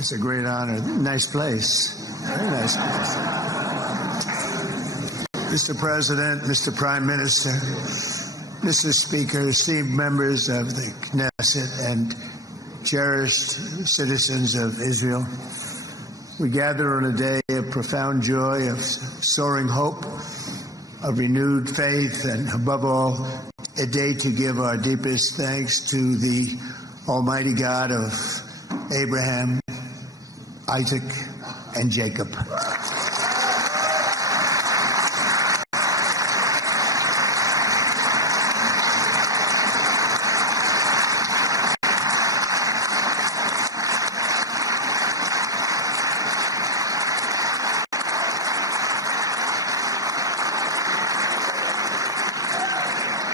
It's a great honor. Nice place. Very nice place. Mr. President, Mr. Prime Minister, Mr. Speaker, esteemed members of the Knesset and cherished citizens of Israel, we gather on a day of profound joy, of soaring hope, of renewed faith, and above all, a day to give our deepest thanks to the Almighty God of Abraham, Isaac, and Jacob.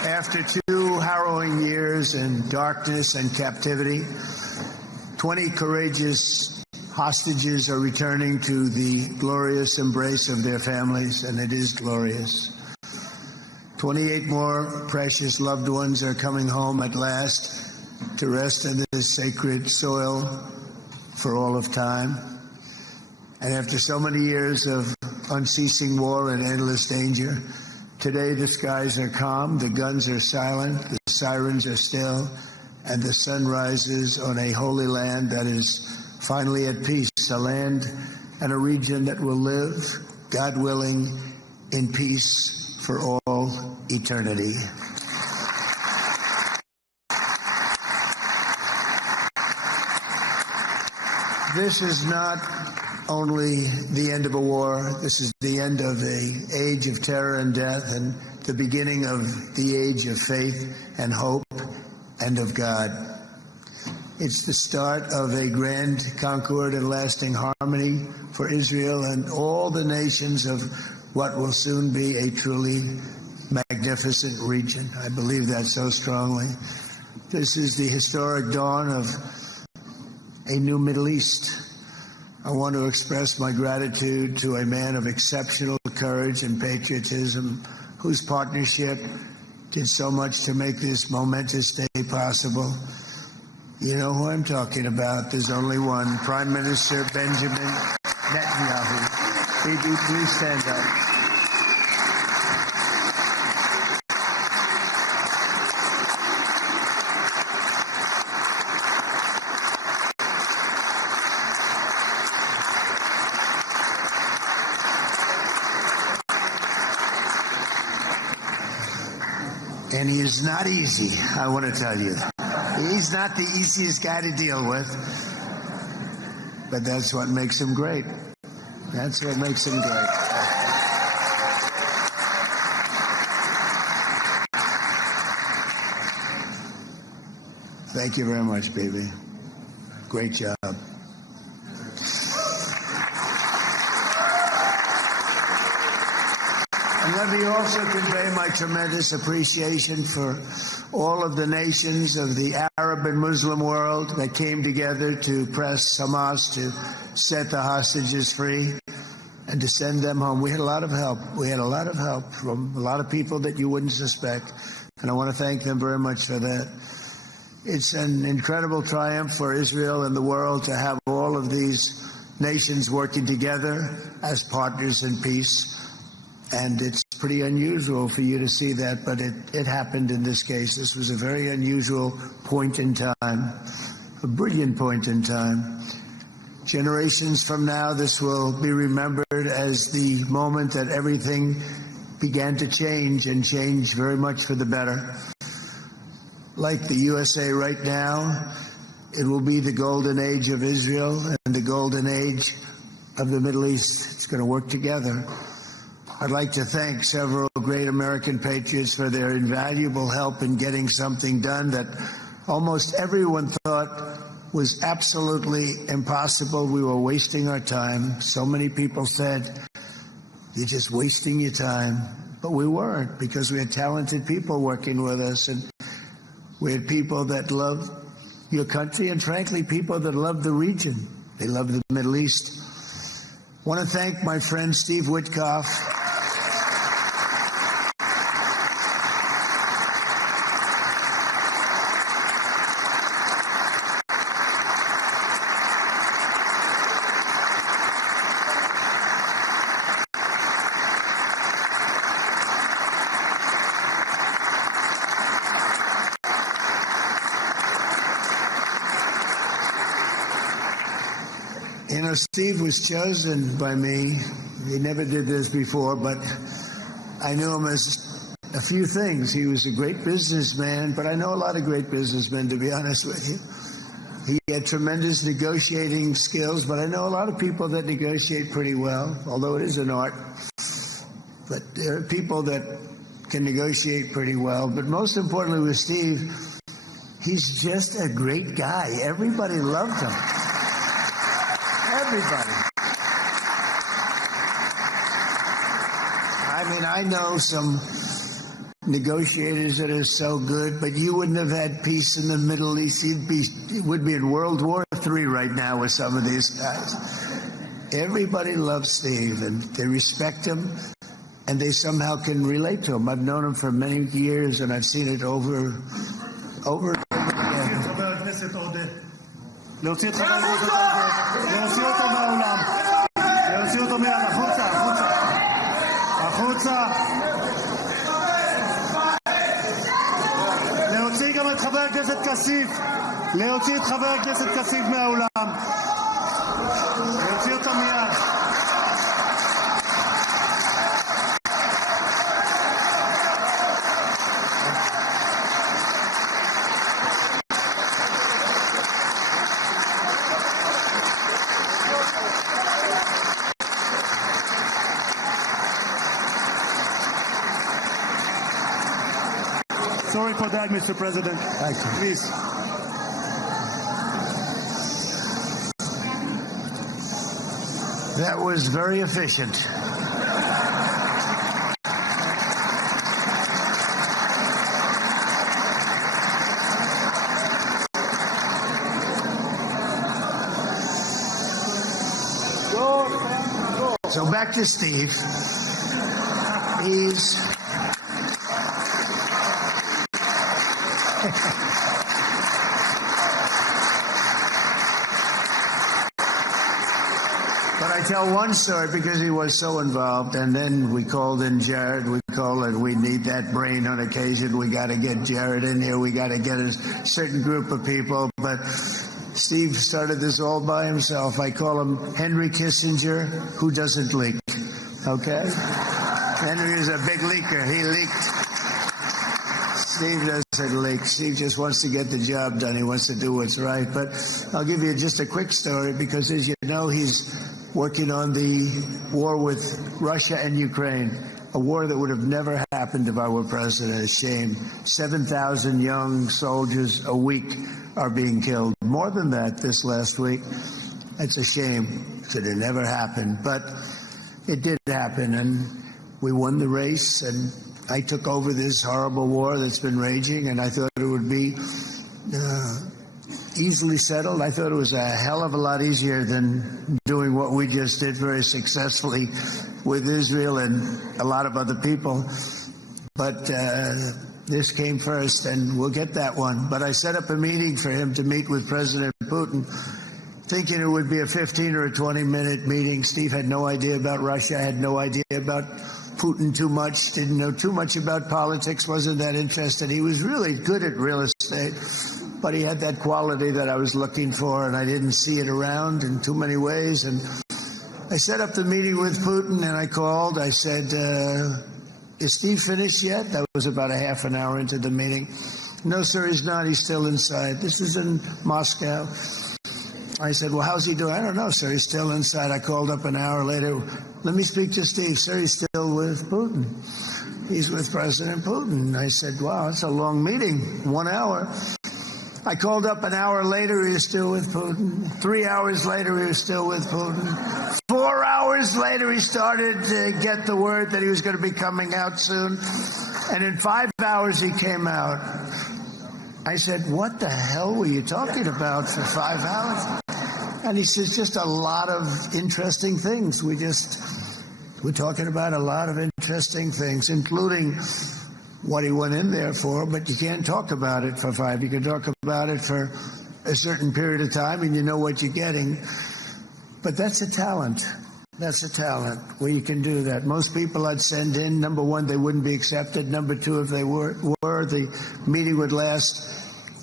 After 2 harrowing years in darkness and captivity, 20 courageous hostages are returning to the glorious embrace of their families, and it is glorious. 28 more precious loved ones are coming home at last to rest in this sacred soil for all of time. And after so many years of unceasing war and endless danger, today the skies are calm, the guns are silent, the sirens are still, and the sun rises on a holy land that is finally at peace, a land and a region that will live, God willing, in peace for all eternity. This is not only the end of a war, this is the end of an age of terror and death and the beginning of the age of faith and hope and of God. It's the start of a grand concord and lasting harmony for Israel and all the nations of what will soon be a truly magnificent region. I believe that so strongly. This is the historic dawn of a new Middle East. I want to express my gratitude to a man of exceptional courage and patriotism whose partnership did so much to make this momentous day possible. You know who I'm talking about. There's only one, Prime Minister Benjamin Netanyahu. Bibi, please stand up. And he is not easy, I want to tell you. He's not the easiest guy to deal with, but that's what makes him great. That's what makes him great. Thank you very much, baby. Great job. And let me also convey my tremendous appreciation for all of the nations of the Arab and Muslim world that came together to press Hamas to set the hostages free and to send them home. We had a lot of help. We had a lot of help from a lot of people that you wouldn't suspect, and I want to thank them very much for that. It's an incredible triumph for Israel and the world to have all of these nations working together as partners in peace. And it's pretty unusual for you to see that, but it happened in this case. This was a very unusual point in time, a brilliant point in time. Generations from now, this will be remembered as the moment that everything began to change, and change very much for the better. Like the USA right now, it will be the golden age of Israel and the golden age of the Middle East. It's going to work together. I'd like to thank several great American patriots for their invaluable help in getting something done that almost everyone thought was absolutely impossible. We were wasting our time. So many people said, "You're just wasting your time." But we weren't, because we had talented people working with us, and we had people that love your country, and frankly, people that love the region. They love the Middle East. I want to thank my friend Steve Witkoff. You know, Steve was chosen by me. He never did this before, but I knew him as a few things. He was a great businessman, but I know a lot of great businessmen, to be honest with you. He had tremendous negotiating skills, but I know a lot of people that negotiate pretty well, although it is an art. But there are people that can negotiate pretty well. But most importantly with Steve, he's just a great guy. Everybody loved him. Everybody. I mean, I know some negotiators that are so good, but you wouldn't have had peace in the Middle East. It would be in World War III right now with some of these guys. Everybody loves Steve, and they respect him, and they somehow can relate to him. I've known him for many years, and I've seen it over and over again. להוציא את חבר הכנסת להוציא אותו מהאולם, להוציא אותו מיד, החוצה, החוצה, החוצה, להוציא גם את חבר הכנסת כסיף, להוציא את חבר הכנסת כסיף מהאולם, להוציא אותו מיד. Sorry for that, Mr. President. Thank you. Please. That was very efficient. So back to Steve. He's But I tell one story because he was so involved, and then we called in Jared. We need that brain on occasion. We got to get Jared in here. We got to get a certain group of people. But Steve started this all by himself. I call him Henry Kissinger, who doesn't leak. Okay? Henry is a big leaker. He leaked. Steve doesn't leak. Steve just wants to get the job done. He wants to do what's right. But I'll give you just a quick story because, as you know, he's working on the war with Russia and Ukraine, a war that would have never happened if I were president. A shame. 7,000 young soldiers a week are being killed. More than that this last week. It's a shame that it never happened. But it did happen, and we won the race, and I took over this horrible war that's been raging, and I thought it would be easily settled. I thought it was a hell of a lot easier than doing what we just did very successfully with Israel and a lot of other people. But this came first, and we'll get that one. But I set up a meeting for him to meet with President Putin, thinking it would be a 15 or a 20-minute meeting. Steve had no idea about Russia, had no idea about Putin too much, didn't know too much about politics, wasn't that interested. He was really good at real estate, but he had that quality that I was looking for, and I didn't see it around in too many ways. And I set up the meeting with Putin, and I called. I said, is Steve finished yet? That was about a half an hour into the meeting. No, sir, he's not. He's still inside. This was in Moscow. I said, well, how's he doing? I don't know, sir. He's still inside. I called up an hour later. Let me speak to Steve. Sir, he's still with Putin. He's with President Putin. I said, wow, that's a long meeting, 1 hour. I called up an hour later. He was still with Putin. 3 hours later, he was still with Putin. 4 hours later, he started to get the word that he was going to be coming out soon. And in 5 hours, he came out. I said, what the hell were you talking about for 5 hours? And he says, just a lot of interesting things. We're talking about a lot of interesting things, including what he went in there for, but you can't talk about it for 5. You can talk about it for a certain period of time, and you know what you're getting. But that's a talent. That's a talent where you can do that. Most people I'd send in, number one, they wouldn't be accepted. Number two, if they were, the meeting would last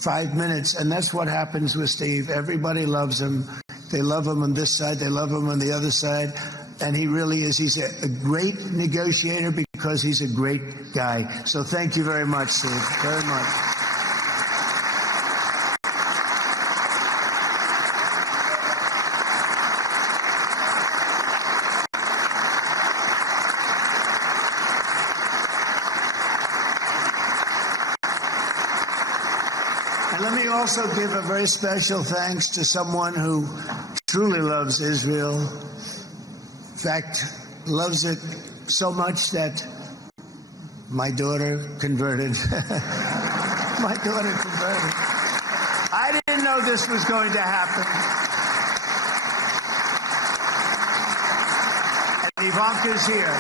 5 minutes. And that's what happens with Steve. Everybody loves him. They love him on this side. They love him on the other side. And he really is. He's a great negotiator because he's a great guy. So thank you very much, Steve. Very much. And let me also give a very special thanks to someone who truly loves Israel. In fact, loves it so much that my daughter converted. My daughter converted. I didn't know this was going to happen. And Ivanka's here.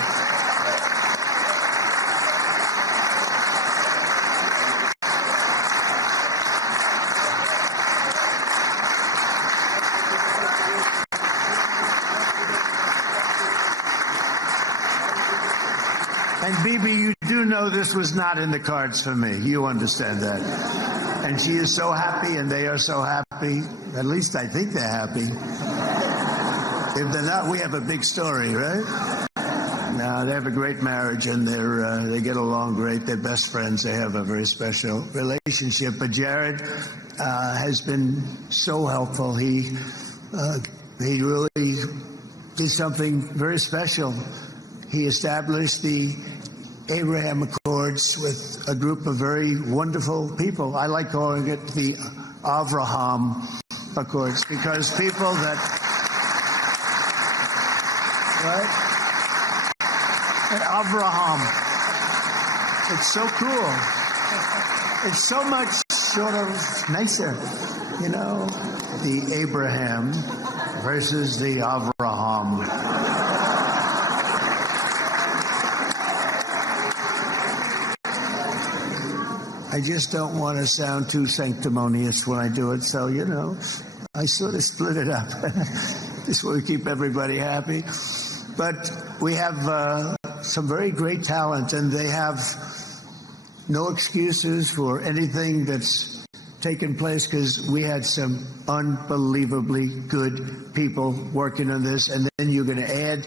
And Bibi, you do know this was not in the cards for me. You understand that. And she is so happy, and they are so happy. At least I think they're happy. If they're not, we have a big story, right? No, they have a great marriage, and they get along great. They're best friends. They have a very special relationship. But Jared has been so helpful. He really did something very special. He established the Abraham Accords with a group of very wonderful people. I like calling it the Avraham Accords because people that, right? Avraham. It's so cool. It's so much sort of nicer, you know, the Abraham versus the Avraham. I just don't want to sound too sanctimonious when I do it, so, you know, I sort of split it up. This way we keep everybody happy. But we have some very great talent, and they have no excuses for anything that's taken place because we had some unbelievably good people working on this. And then you're going to add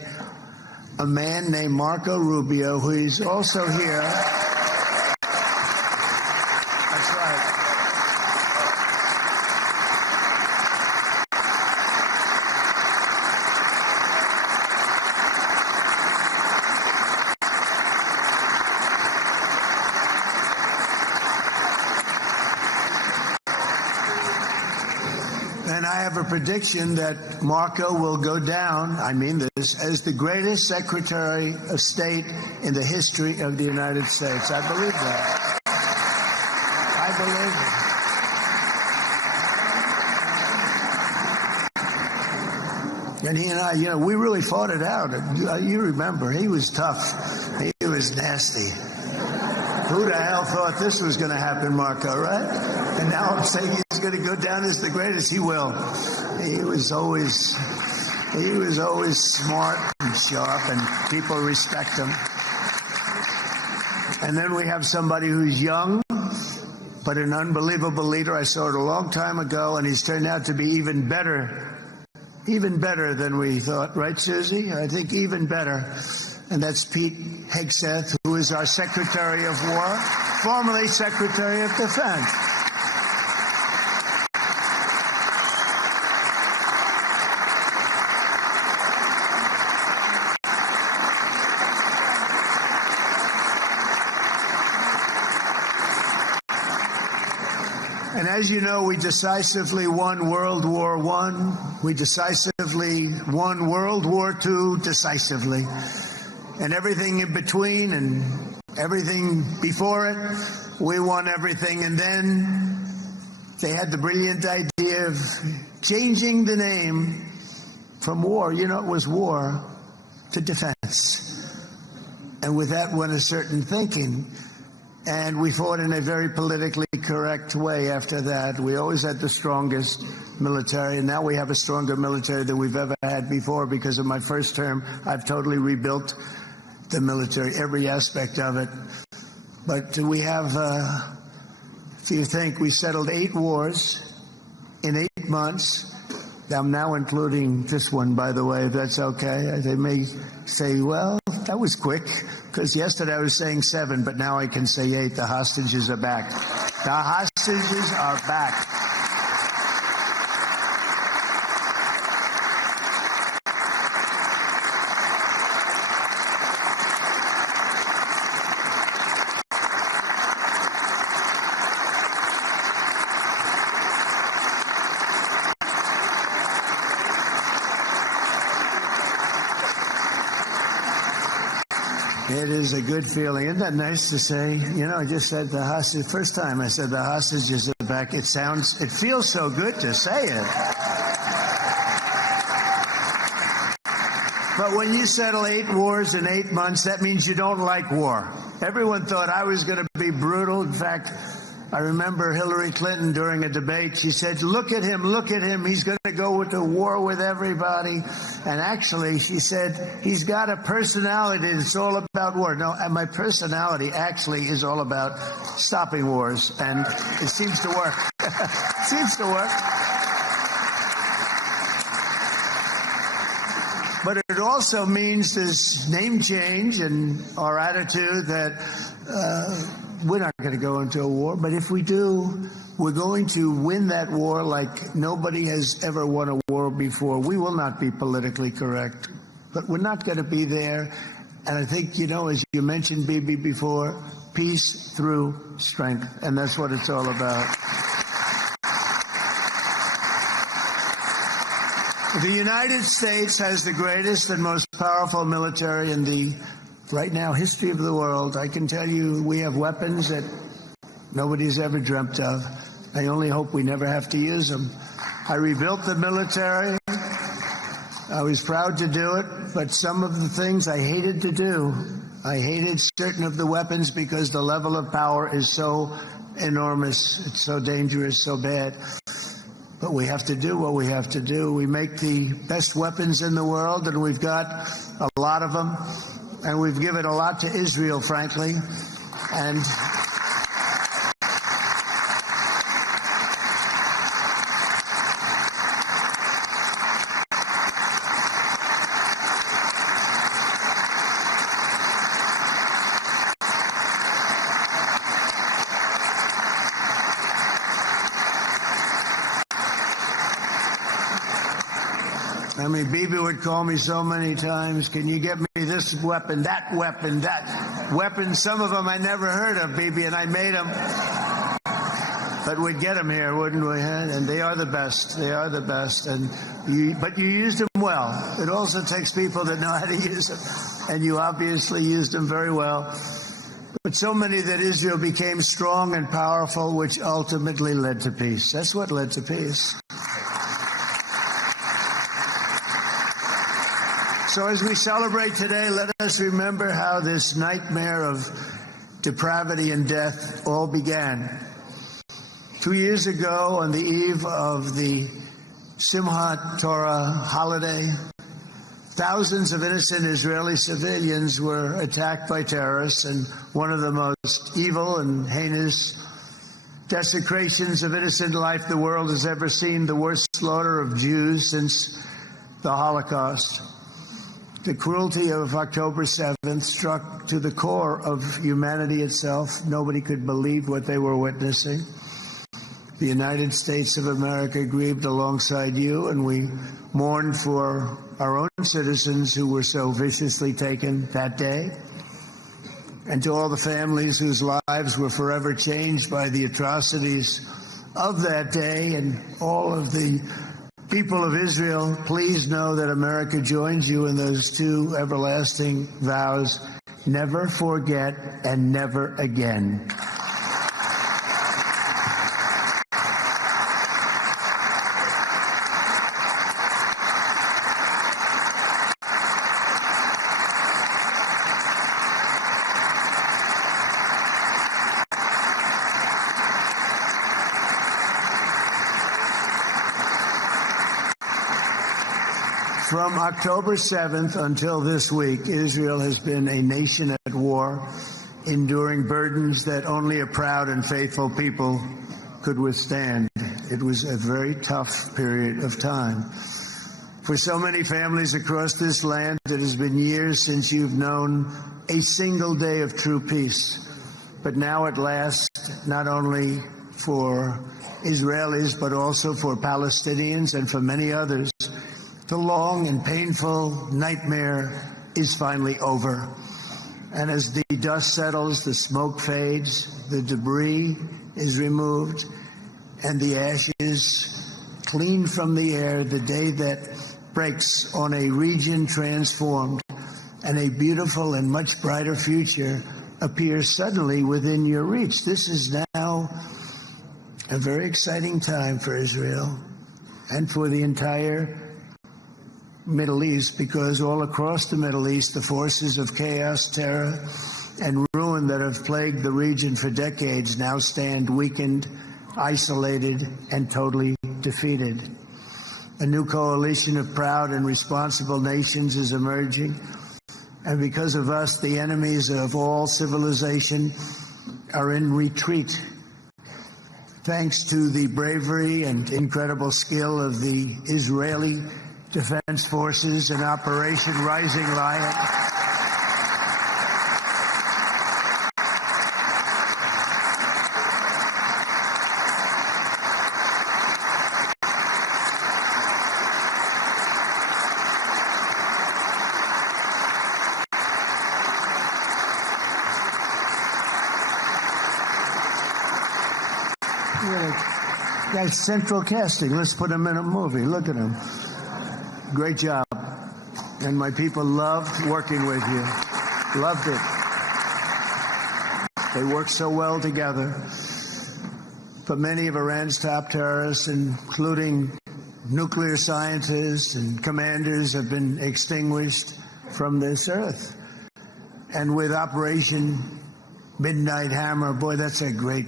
a man named Marco Rubio, who is also here. And I have a prediction that Marco will go down, I mean this, as the greatest Secretary of State in the history of the United States. I believe that. I believe it. And he and I, you know, we really fought it out. You remember, he was tough. He was nasty. Who the hell thought this was going to happen, Marco, right? And now I'm saying he's going to go down as the greatest. He will. He was always smart and sharp, and people respect him. And then we have somebody who's young, but an unbelievable leader. I saw it a long time ago, and he's turned out to be even better than we thought. Right, Susie? I think even better. And that's Pete Hegseth, who is our Secretary of War, formerly Secretary of Defense. And as you know, we decisively won World War I. We decisively won World War II decisively. And everything in between and everything before it, we won everything. And then they had the brilliant idea of changing the name from war, you know, it was war, to defense. And with that went a certain thinking. And we fought in a very politically correct way after that. We always had the strongest military, and now we have a stronger military than we've ever had before. Because of my first term, I've totally rebuilt the military, every aspect of it. But we have, if you think, we settled 8 wars in 8 months. I'm now including this one, by the way, if that's okay. They may say, well, that was quick, because yesterday I was saying 7, but now I can say 8. The hostages are back. The hostages are back. It is a good feeling. Isn't that nice to say? You know, I just said the hostage. First time I said the hostages are back. It feels so good to say it. But when you settle 8 wars in 8 months, that means you don't like war. Everyone thought I was going to be brutal. In fact, I remember Hillary Clinton during a debate, she said, look at him, he's going to go to war with everybody. And actually, she said, he's got a personality that's all about war. No, and my personality actually is all about stopping wars. And it seems to work. It seems to work. But it also means this name change and our attitude that we're not going to go into a war, but if we do, we're going to win that war like nobody has ever won a war before. We will not be politically correct, but we're not going to be there. And I think, you know, as you mentioned, Bibi, before, peace through strength, and that's what it's all about. The United States has the greatest and most powerful military in the right now history of the world. I can tell you we have weapons that nobody's ever dreamt of. I only hope we never have to use them. I rebuilt the military. I was proud to do it, but some of the things I hated to do. I hated certain of the weapons because the level of power is so enormous. It's so dangerous, so bad. But we have to do what we have to do. We make the best weapons in the world, and we've got a lot of them. And we've given a lot to Israel, frankly. And I mean, Bibi would call me so many times, can you get me this weapon, that weapon, that weapon? Some of them I never heard of, Bibi, and I made them. But we'd get them here, wouldn't we? And they are the best. They are the best. But you used them well. It also takes people that know how to use them. And you obviously used them very well. But so many that Israel became strong and powerful, which ultimately led to peace. That's what led to peace. So as we celebrate today, let us remember how this nightmare of depravity and death all began. 2 years ago, on the eve of the Simchat Torah holiday, thousands of innocent Israeli civilians were attacked by terrorists, and one of the most evil and heinous desecrations of innocent life the world has ever seen, the worst slaughter of Jews since the Holocaust. The cruelty of October 7th struck to the core of humanity itself. Nobody could believe what they were witnessing. The United States of America grieved alongside you, and we mourned for our own citizens who were so viciously taken that day. And to all the families whose lives were forever changed by the atrocities of that day, and all of the people of Israel, please know that America joins you in those two everlasting vows: never forget and never again. From October 7th until this week, Israel has been a nation at war, enduring burdens that only a proud and faithful people could withstand. It was a very tough period of time. For so many families across this land, it has been years since you've known a single day of true peace. But now at last, not only for Israelis, but also for Palestinians and for many others, the long and painful nightmare is finally over. And as the dust settles, the smoke fades, the debris is removed, and the ashes cleaned from the air, the day that breaks on a region transformed, and a beautiful and much brighter future appears suddenly within your reach. This is now a very exciting time for Israel and for the entire Middle East, because all across the Middle East, the forces of chaos, terror, and ruin that have plagued the region for decades now stand weakened, isolated, and totally defeated. A new coalition of proud and responsible nations is emerging, and because of us, the enemies of all civilization are in retreat. Thanks to the bravery and incredible skill of the Israeli Defense Forces and Operation Rising Lion, Guy's central casting. Let's put him in a movie. Look at him. Great job. And my people loved working with you. Loved it. They worked so well together. But many of Iran's top terrorists, including nuclear scientists and commanders, have been extinguished from this earth. And with Operation Midnight Hammer, boy, that's a great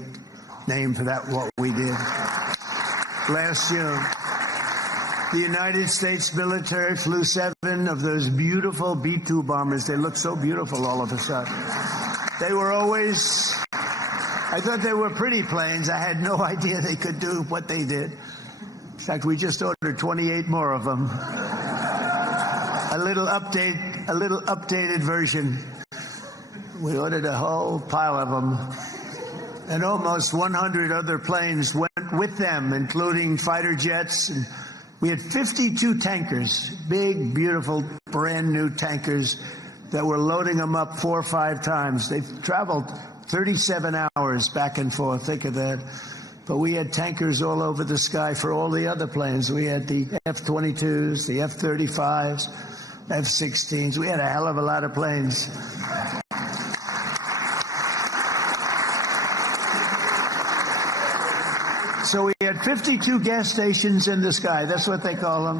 name for that, what we did. Last June, the United States military flew 7 of those beautiful B-2 bombers. They look so beautiful all of a sudden. They were always, I thought they were pretty planes. I had no idea they could do what they did. In fact, we just ordered 28 more of them. A little updated version. We ordered a whole pile of them. And almost 100 other planes went with them, including fighter jets. And we had 52 tankers, big, beautiful, brand new tankers that were loading them up 4 or 5 times. They traveled 37 hours back and forth. Think of that. But we had tankers all over the sky for all the other planes. We had the F-22s, the F-35s, F-16s. We had a hell of a lot of planes. So we had 52 gas stations in the sky. That's what they call them.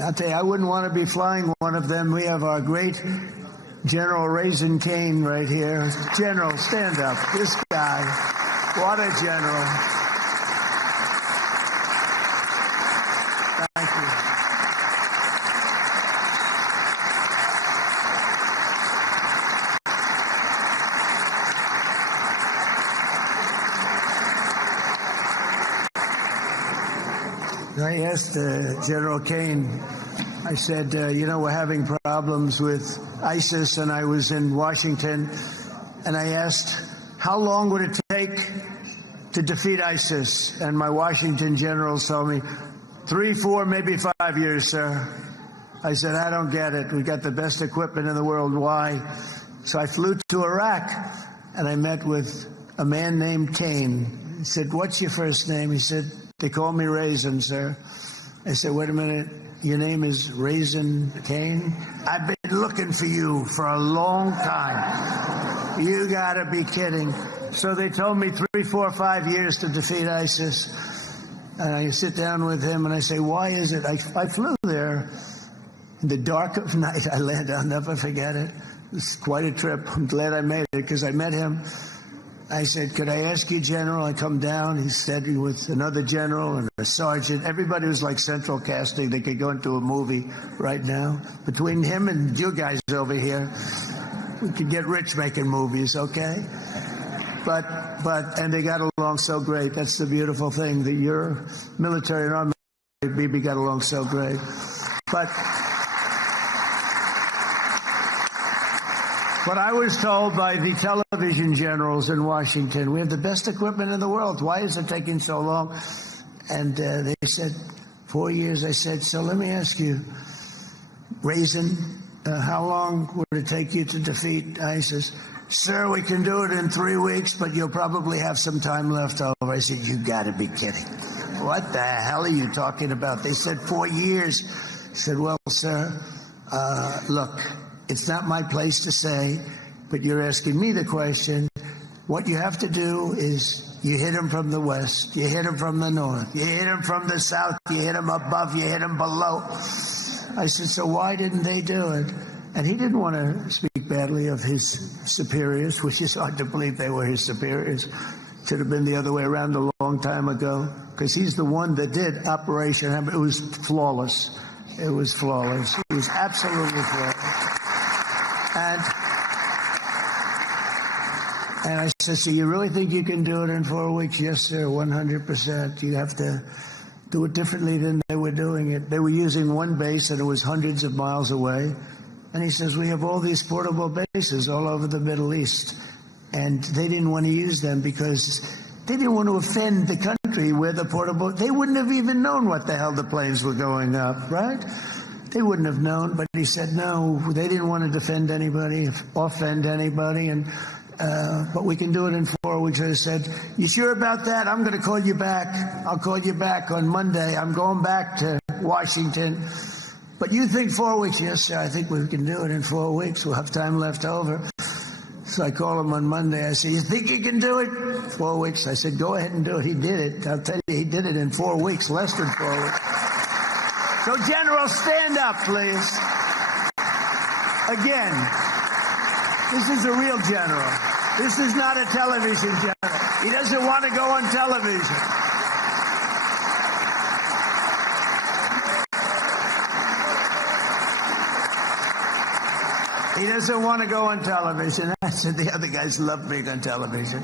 I'll tell you, I wouldn't want to be flying one of them. We have our great General Raisin Cain right here. General, stand up. This guy, what a general. Thank you. I asked General Cain, I said, we're having problems with ISIS, and I was in Washington, and I asked, how long would it take to defeat ISIS? And my Washington generals told me, 3, 4, maybe 5 years, sir. I said, I don't get it. We got the best equipment in the world. Why? So I flew to Iraq, and I met with a man named Cain. He said, what's your first name? He said, they call me Raisin, sir. I said, wait a minute, your name is Raisin Cain? I've been looking for you for a long time. You gotta be kidding. So they told me 3, 4, 5 years to defeat ISIS. And I sit down with him and I say, why is it? I flew there in the dark of night. I landed, I'll never forget it. It was quite a trip. I'm glad I made it because I met him. I said, could I ask you, General? I come down. He said with another general and a sergeant. Everybody was like central casting. They could go into a movie right now. Between him and you guys over here, we could get rich making movies, okay? And they got along along so great. That's the beautiful thing, that your military and our military, Bibi, got along so great. But I was told by the television generals in Washington, we have the best equipment in the world. Why is it taking so long? And they said, 4 years. I said, so let me ask you, Raisin, how long would it take you to defeat ISIS? Sir, we can do it in 3 weeks, but you'll probably have some time left over. I said, you got to be kidding. What the hell are you talking about? They said 4 years. I said, well, sir, look, it's not my place to say, but you're asking me the question. What you have to do is you hit them from the west, you hit them from the north, you hit them from the south, you hit them above, you hit them below. I said, so why didn't they do it? And he didn't want to speak badly of his superiors, which is hard to believe they were his superiors. Should have been the other way around a long time ago, because he's the one that did Operation Hammer. It was flawless. It was flawless. It was absolutely flawless. And I said, so you really think you can do it in 4 weeks? Yes, sir, 100%. You have to do it differently than they were doing it. They were using one base and it was hundreds of miles away. And he says, we have all these portable bases all over the Middle East. And they didn't want to use them because they didn't want to offend the country where the portable, they wouldn't have even known what the hell the planes were going up, right? They wouldn't have known, but he said, no, they didn't want to defend anybody, offend anybody, and but we can do it in 4 weeks. I said, you sure about that? I'm going to call you back. I'll call you back on Monday. I'm going back to Washington. But you think 4 weeks? Yes, sir, I think we can do it in 4 weeks. We'll have time left over. So I call him on Monday. I said, you think you can do it? 4 weeks. I said, go ahead and do it. He did it. I'll tell you, he did it in 4 weeks, less than 4 weeks. So, General, stand up, please. Again, this is a real general. This is not a television general. He doesn't want to go on television. He doesn't want to go on television. I said the other guys love being on television.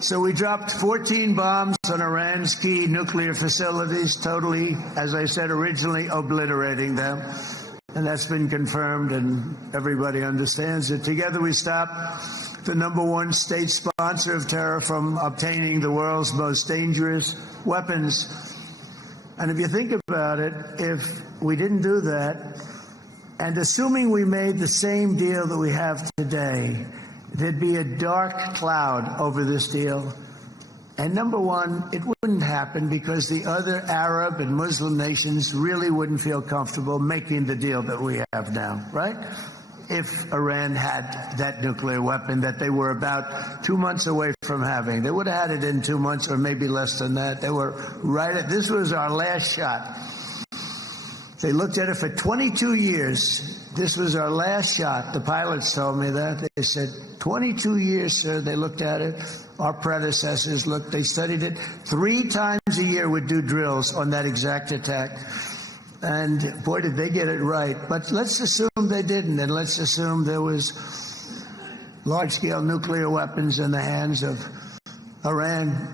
So we dropped 14 bombs on Iran's key nuclear facilities, totally, as I said originally, obliterating them. And that's been confirmed, and everybody understands it. Together we stopped the #1 state sponsor of terror from obtaining the world's most dangerous weapons. And if you think about it, if we didn't do that, and assuming we made the same deal that we have today, there'd be a dark cloud over this deal. And #1, it wouldn't happen because the other Arab and Muslim nations really wouldn't feel comfortable making the deal that we have now, right? If Iran had that nuclear weapon that they were about 2 months away from having. They would have had it in 2 months or maybe less than that. They were right at, this was our last shot. They looked at it for 22 years. This was our last shot. The pilots told me that. They said, 22 years, sir. They looked at it. Our predecessors looked. They studied it. 3 times a year would do drills on that exact attack. And, boy, did they get it right. But let's assume they didn't. And let's assume there was large-scale nuclear weapons in the hands of Iran.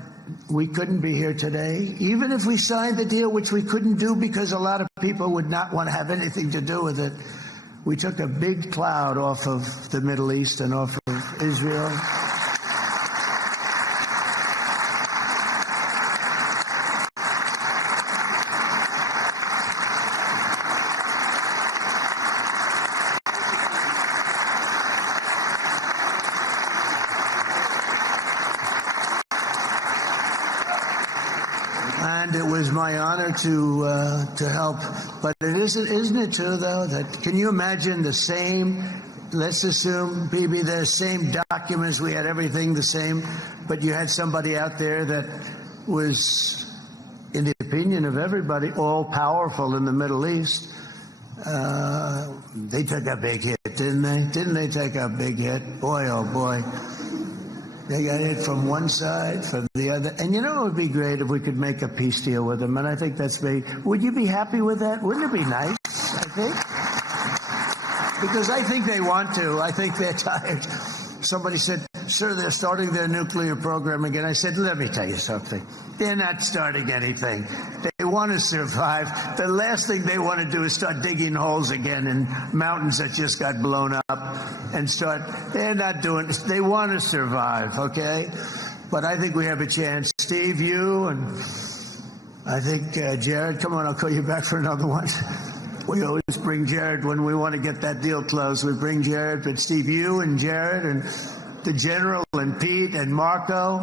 We couldn't be here today, even if we signed the deal, which we couldn't do because a lot of people would not want to have anything to do with it. We took a big cloud off of the Middle East and off of Israel. And it was my honor to help. But isn't it too, though, that can you imagine the same, let's assume, Bibi, the same documents, we had everything the same, but you had somebody out there that was, in the opinion of everybody, all powerful in the Middle East. They took a big hit, didn't they? Didn't they take a big hit? Boy, oh boy. They got hit from one side, from the other. And you know, it would be great if we could make a peace deal with them. And I think that's very, would you be happy with that? Wouldn't it be nice, I think? Because I think they want to. I think they're tired. Somebody said, sir, they're starting their nuclear program again. I said, let me tell you something. They're not starting anything. They want to survive. The last thing they want to do is start digging holes again in mountains that just got blown up and they're not doing this. They want to survive, okay? But I think we have a chance. Steve, you, and I think Jared, come on, I'll call you back for another one. We always bring Jared when we want to get that deal closed. We bring Jared, but Steve, you and Jared and the General and Pete and Marco,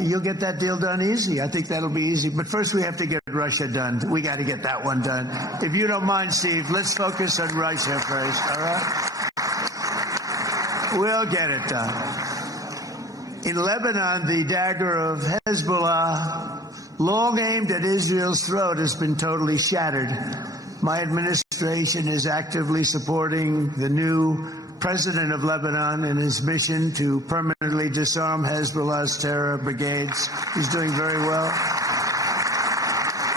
you'll get that deal done easy. I think that'll be easy. But first we have to get Russia done. We got to get that one done. If you don't mind, Steve, let's focus on Russia first, all right? We'll get it done. In Lebanon, the dagger of Hezbollah, long aimed at Israel's throat, has been totally shattered. My administration is actively supporting the new president of Lebanon in his mission to permanently disarm Hezbollah's terror brigades. He's doing very well.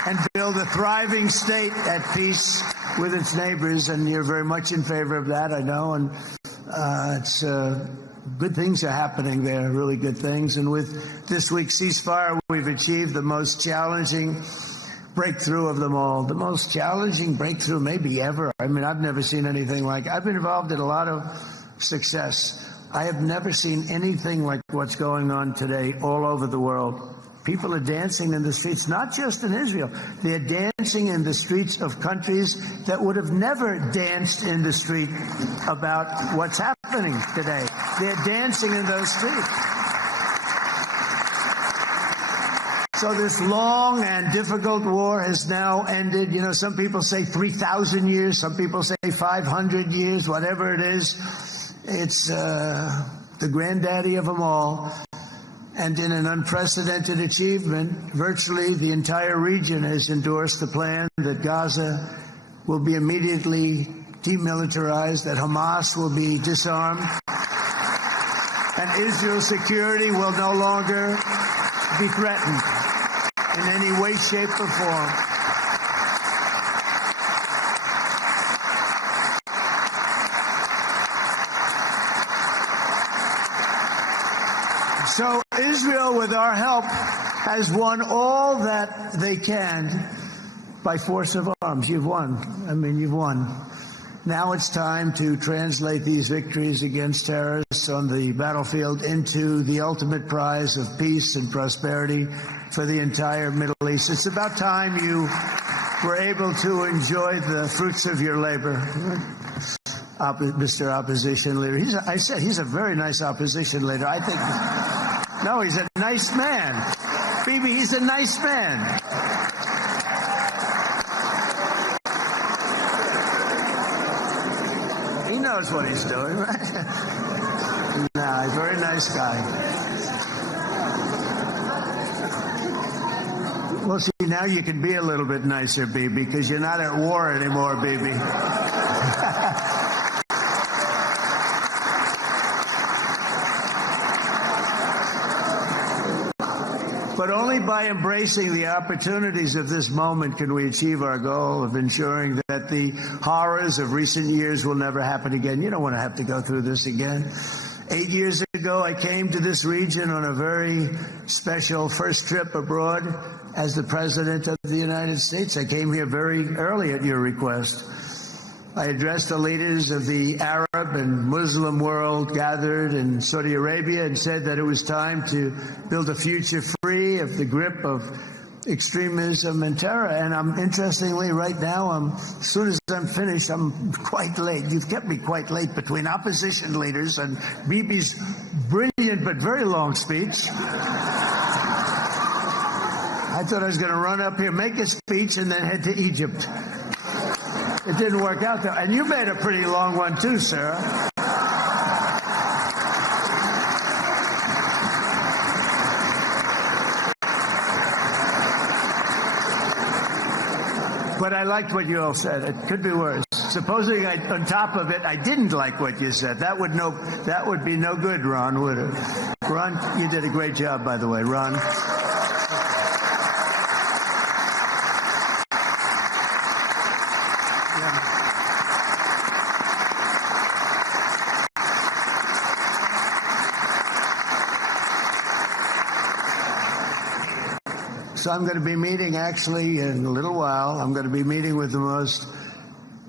And build a thriving state at peace with its neighbors. And you're very much in favor of that, I know. And it's good things are happening there, really good things. And with this week's ceasefire, we've achieved the most challenging breakthrough of them all, the most challenging breakthrough maybe ever. I mean, I've never seen anything like it. I've been involved in a lot of success. I have never seen anything like what's going on today all over the world. People are dancing in the streets, not just in Israel. They're dancing in the streets of countries that would have never danced in the street about what's happening today. They're dancing in those streets. So this long and difficult war has now ended. You know, some people say 3,000 years, some people say 500 years, whatever it is. It's the granddaddy of them all. And in an unprecedented achievement, virtually the entire region has endorsed the plan that Gaza will be immediately demilitarized, that Hamas will be disarmed, and Israel's security will no longer be threatened in any way, shape, or form. So Israel, with our help, has won all that they can by force of arms. You've won. I mean, you've won. Now it's time to translate these victories against terrorists on the battlefield into the ultimate prize of peace and prosperity for the entire Middle East. It's about time you were able to enjoy the fruits of your labor. Mr. Opposition Leader. I said he's a very nice opposition leader. I think, no, he's a nice man. Bibi, he's a nice man. He knows what he's doing, right? Nah, he's a very nice guy. Well, see, now you can be a little bit nicer, Bibi, because you're not at war anymore, Bibi. But only by embracing the opportunities of this moment can we achieve our goal of ensuring that the horrors of recent years will never happen again. You don't want to have to go through this again. 8 years ago, I came to this region on a very special first trip abroad as the President of the United States. I came here very early at your request. I addressed the leaders of the Arab and Muslim world gathered in Saudi Arabia and said that it was time to build a future free of the grip of extremism and terror. And interestingly, right now, as soon as I'm finished, I'm quite late. You've kept me quite late between opposition leaders and Bibi's brilliant but very long speech. I thought I was going to run up here, make a speech, and then head to Egypt. It didn't work out there. And you made a pretty long one, too, Sarah. But I liked what you all said. It could be worse. Supposing on top of it, I didn't like what you said. That would be no good, Ron, would it? Ron, you did a great job, by the way, Ron. So I'm going to be meeting, actually, in a little while, I'm going to be meeting with the most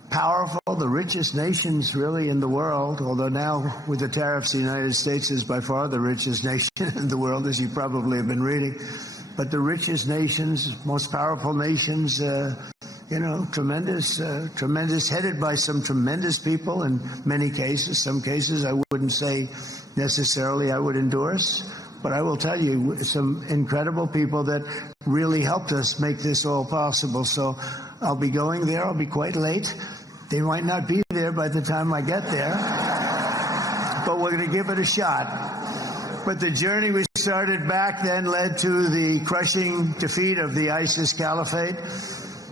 powerful, the richest nations really in the world, although now with the tariffs, the United States is by far the richest nation in the world, as you probably have been reading. But the richest nations, most powerful nations, tremendous, headed by some tremendous people in many cases. Some cases I wouldn't say necessarily I would endorse, but I will tell you some incredible people that really helped us make this all possible. So I'll be going there. I'll be quite late. They might not be there by the time I get there, but we're going to give it a shot. But the journey we started back then led to the crushing defeat of the ISIS caliphate,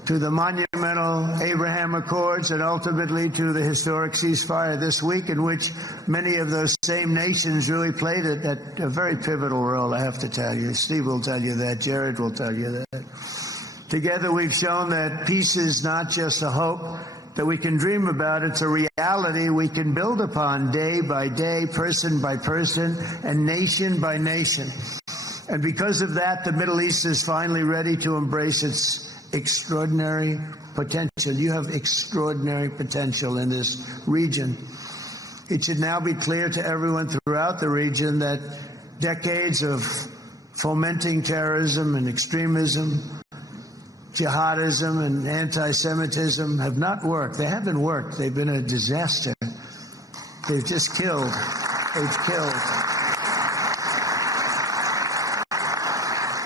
to the monumental Abraham Accords, and ultimately to the historic ceasefire this week, in which many of those same nations really played a very pivotal role, I have to tell you. Steve will tell you that. Jared will tell you that. Together we've shown that peace is not just a hope that we can dream about. It's a reality we can build upon day by day, person by person, and nation by nation. And because of that, the Middle East is finally ready to embrace its extraordinary potential. You have extraordinary potential in this region. It should now be clear to everyone throughout the region that decades of fomenting terrorism and extremism, jihadism and anti-Semitism have not worked. They haven't worked. They've been a disaster. They've just killed. They've killed.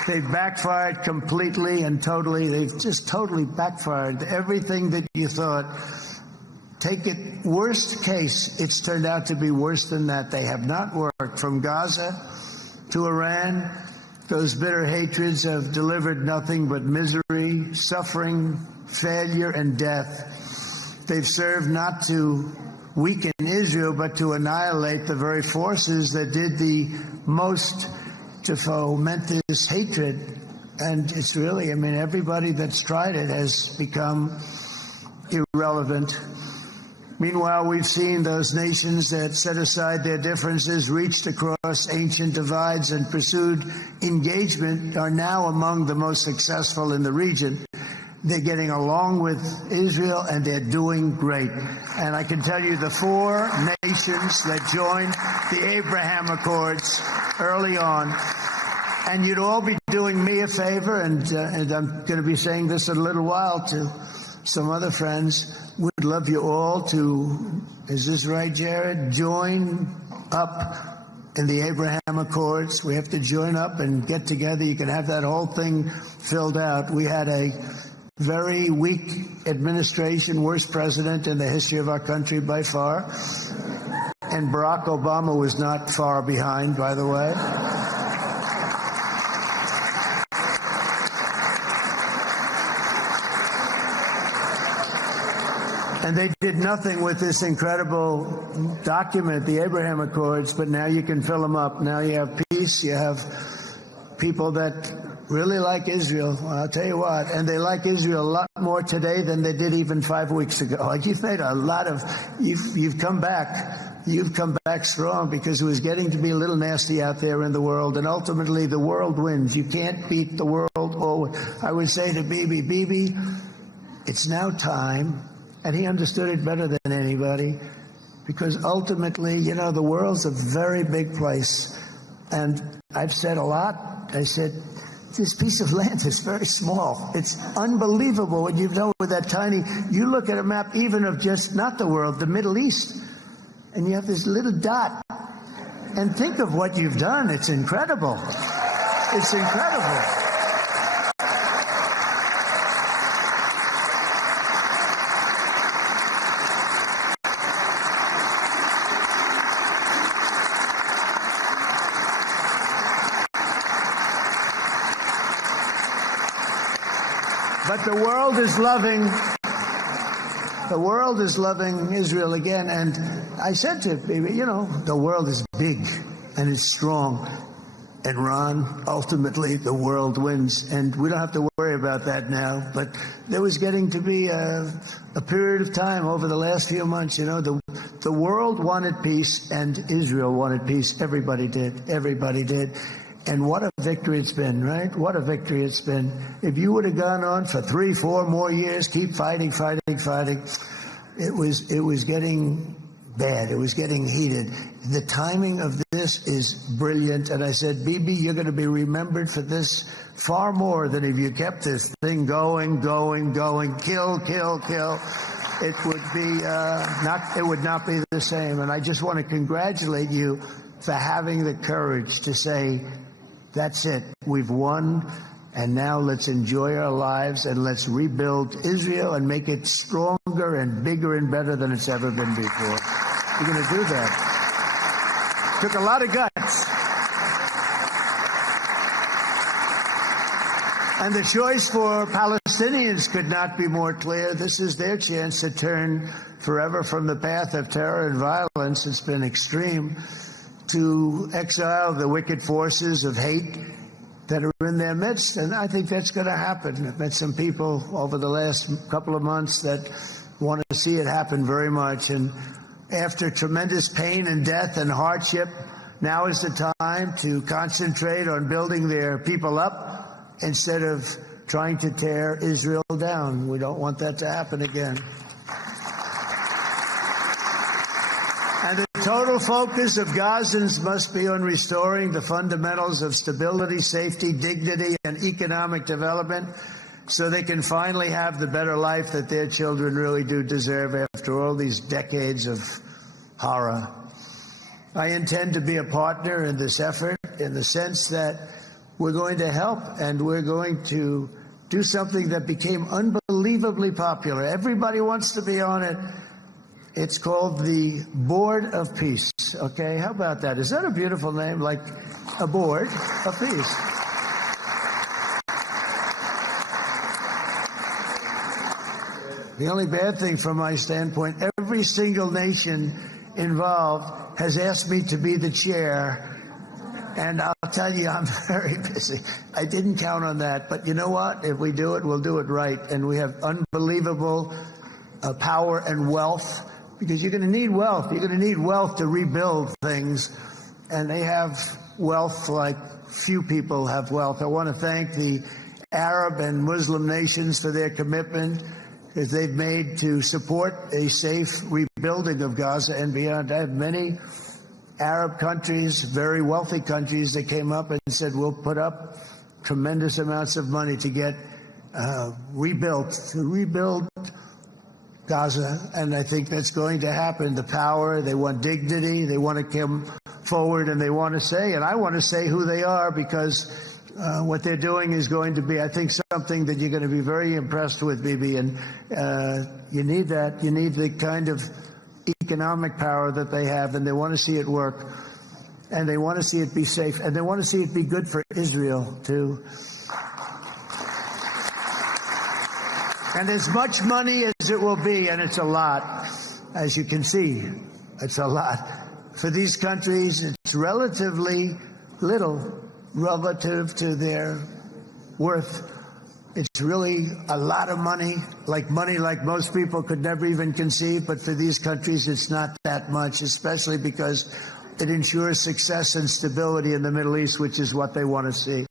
They've backfired completely and totally. They've just totally backfired. Everything that you thought, take it worst case, it's turned out to be worse than that. They have not worked. From Gaza to Iran, those bitter hatreds have delivered nothing but misery, suffering, failure, and death. They've served not to weaken Israel, but to annihilate the very forces that did the most to foment this hatred. And it's really, everybody that's tried it has become irrelevant. Meanwhile, we've seen those nations that set aside their differences, reached across ancient divides, and pursued engagement are now among the most successful in the region. They're getting along with Israel, and they're doing great. And I can tell you the four nations that joined the Abraham Accords early on, and you'd all be doing me a favor, and I'm going to be saying this in a little while to some other friends. We'd love you all to, is this right, Jared? Join up in the Abraham Accords. We have to join up and get together. You can have that whole thing filled out. We had a very weak administration, worst president in the history of our country by far. And Barack Obama was not far behind, by the way. And they did nothing with this incredible document, the Abraham Accords, but now you can fill them up. Now you have peace, you have people that really like Israel. Well, I'll tell you what, and they like Israel a lot more today than they did even 5 weeks ago. Like, you've made a lot of, you've come back. You've come back strong, because it was getting to be a little nasty out there in the world, and ultimately the world wins. You can't beat the world always. I would say to Bibi, it's now time. And he understood it better than anybody, because ultimately, the world's a very big place. And I've said a lot. I said, this piece of land is very small. It's unbelievable what you've done with that tiny. You look at a map even of just not the world, the Middle East, and you have this little dot. And think of what you've done. It's incredible. It's incredible. But the world is loving Israel again. And I said to Bibi, the world is big and it's strong. And Ron, ultimately, the world wins. And we don't have to worry about that now. But there was getting to be a period of time over the last few months, the world wanted peace and Israel wanted peace. Everybody did. Everybody did. And what a victory it's been, right? What a victory it's been. If you would have gone on for 3, 4 more years, keep fighting, it was getting bad. It was getting heated. The timing of this is brilliant. And I said, Bibi, you're going to be remembered for this far more than if you kept this thing going, kill. It would be it would not be the same. And I just want to congratulate you for having the courage to say, that's it, we've won, and now let's enjoy our lives and let's rebuild Israel and make it stronger and bigger and better than it's ever been before. You're going to do that. Took a lot of guts. And the choice for Palestinians could not be more clear. This is their chance to turn forever from the path of terror and violence. It's been extreme, to exile the wicked forces of hate that are in their midst. And I think that's going to happen. I've met some people over the last couple of months that want to see it happen very much. And after tremendous pain and death and hardship, now is the time to concentrate on building their people up instead of trying to tear Israel down. We don't want that to happen again. And the total focus of Gazans must be on restoring the fundamentals of stability, safety, dignity, and economic development so they can finally have the better life that their children really do deserve after all these decades of horror. I intend to be a partner in this effort in the sense that we're going to help and we're going to do something that became unbelievably popular. Everybody wants to be on it. It's called the Board of Peace, okay? How about that? Is that a beautiful name, like a board of peace? The only bad thing from my standpoint, every single nation involved has asked me to be the chair, and I'll tell you, I'm very busy. I didn't count on that, but you know what? If we do it, we'll do it right, and we have unbelievable power and wealth. Because you're going to need wealth. You're going to need wealth to rebuild things. And they have wealth like few people have wealth. I want to thank the Arab and Muslim nations for their commitment that they've made to support a safe rebuilding of Gaza and beyond. I have many Arab countries, very wealthy countries, that came up and said, we'll put up tremendous amounts of money to get rebuild Gaza, and I think that's going to happen. The power, they want dignity, they want to come forward, and they want to say, and I want to say who they are, because what they're doing is going to be, I think, something that you're going to be very impressed with, Bibi, and you need that. You need the kind of economic power that they have, and they want to see it work, and they want to see it be safe, and they want to see it be good for Israel, too. And as much money as it will be, and it's a lot, as you can see, it's a lot. For these countries, it's relatively little relative to their worth. It's really a lot of money like most people could never even conceive, but for these countries, it's not that much, especially because it ensures success and stability in the Middle East, which is what they want to see.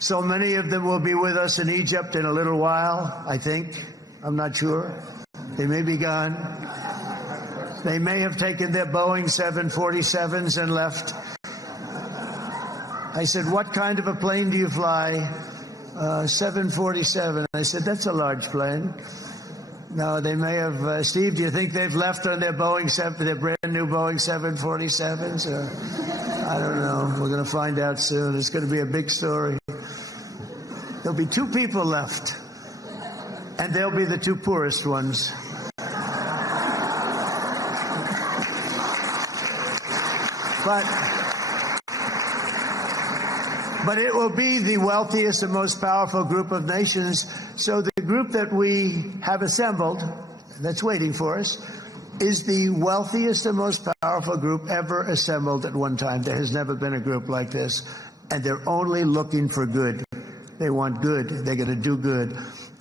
So many of them will be with us in Egypt in a little while, I think. I'm not sure. They may be gone. They may have taken their Boeing 747s and left. I said, what kind of a plane do you fly? 747. I said, that's a large plane. No, they may have. Steve, do you think they've left on their their brand new Boeing 747s? I don't know. We're going to find out soon. It's going to be a big story. There'll be 2 people left, and they'll be the 2 poorest ones. But it will be the wealthiest and most powerful group of nations. So the group that we have assembled, that's waiting for us, is the wealthiest and most powerful group ever assembled at one time. There has never been a group like this. And they're only looking for good. They want good. They're going to do good.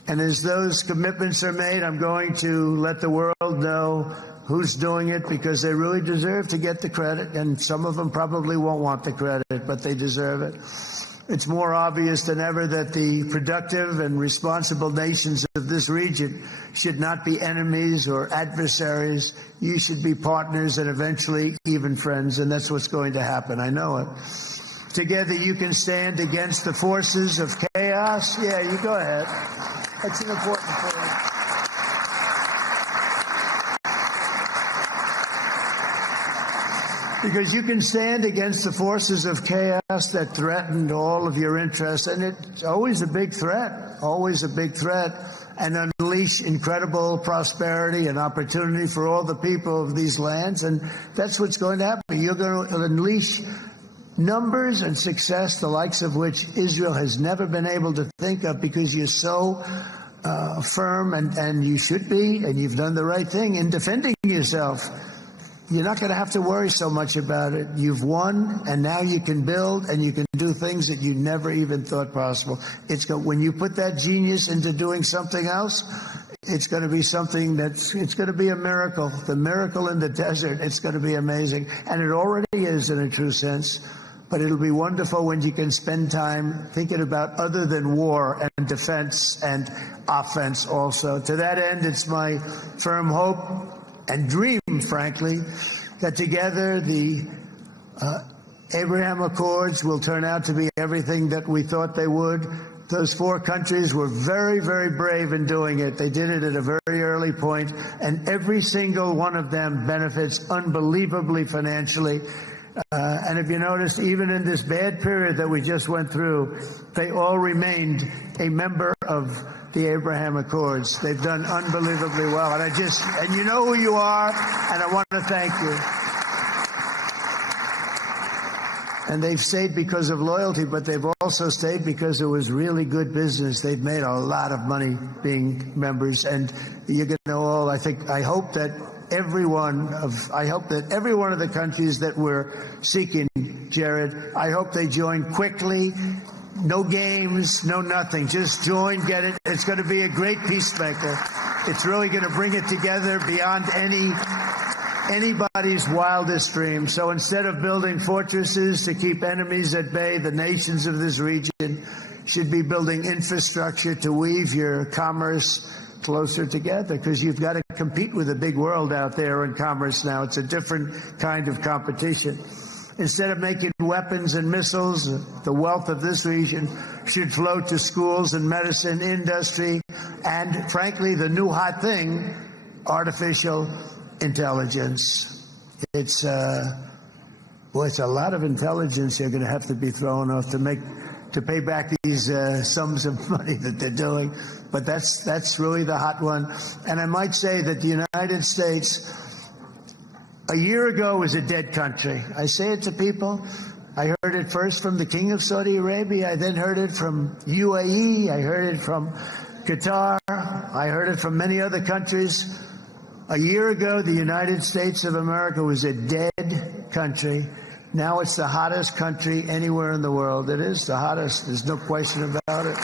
And as those commitments are made, I'm going to let the world know who's doing it because they really deserve to get the credit, and some of them probably won't want the credit, but they deserve it. It's more obvious than ever that the productive and responsible nations of this region should not be enemies or adversaries. You should be partners and eventually even friends, and that's what's going to happen. I know it. Together you can stand against the forces of chaos. Yeah, you go ahead. That's an important point. Because you can stand against the forces of chaos that threatened all of your interests, and it's always a big threat, and unleash incredible prosperity and opportunity for all the people of these lands, and that's what's going to happen. You're going to unleash numbers and success, the likes of which Israel has never been able to think of, because you're so firm, and you should be, and you've done the right thing in defending yourself. You're not going to have to worry so much about it. You've won, and now you can build, and you can do things that you never even thought possible. When you put that genius into doing something else, it's going to be something it's going to be a miracle. The miracle in the desert, it's going to be amazing. And it already is in a true sense. But it'll be wonderful when you can spend time thinking about other than war and defense and offense also. To that end, it's my firm hope and dream, frankly, that together the Abraham Accords will turn out to be everything that we thought they would. Those four countries were very, very brave in doing it. They did it at a very early point, and every single one of them benefits unbelievably financially. And if you notice, even in this bad period that we just went through, they all remained a member of the Abraham Accords. They've done unbelievably well. And you know who you are, and I want to thank you. And they've stayed because of loyalty, but they've also stayed because it was really good business. They've made a lot of money being members, and you're going to all, I hope that every one of the countries that we're seeking, Jared, I hope they join quickly. No games, no nothing. Just join, get it. It's going to be a great peacemaker. It's really going to bring it together beyond anybody's wildest dream. So instead of building fortresses to keep enemies at bay, the nations of this region should be building infrastructure to weave your commerce closer together, because you've got to compete with the big world out there in commerce now. It's a different kind of competition. Instead of making weapons and missiles, the wealth of this region should flow to schools and medicine, industry, and frankly, the new hot thing, artificial intelligence. It's a lot of intelligence you're going to have to be thrown off to pay back these sums of money that they're doing. But that's really the hot one. And I might say that the United States, a year ago, was a dead country. I say it to people. I heard it first from the King of Saudi Arabia. I then heard it from UAE. I heard it from Qatar. I heard it from many other countries. A year ago, the United States of America was a dead country. Now it's the hottest country anywhere in the world. It is the hottest. There's no question about it.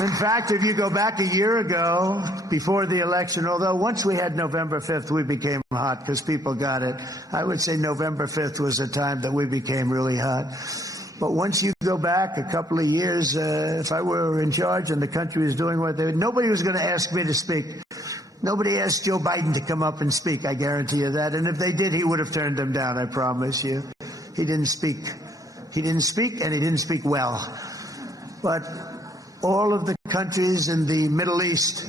In fact, if you go back a year ago, before the election, although once we had November 5th, we became hot because people got it. I would say November 5th was a time that we became really hot. But once you go back a couple of years, if I were in charge and the country was doing what they were, nobody was going to ask me to speak. Nobody asked Joe Biden to come up and speak, I guarantee you that. And if they did, he would have turned them down, I promise you. He didn't speak. He didn't speak, and he didn't speak well. But all of the countries in the Middle East,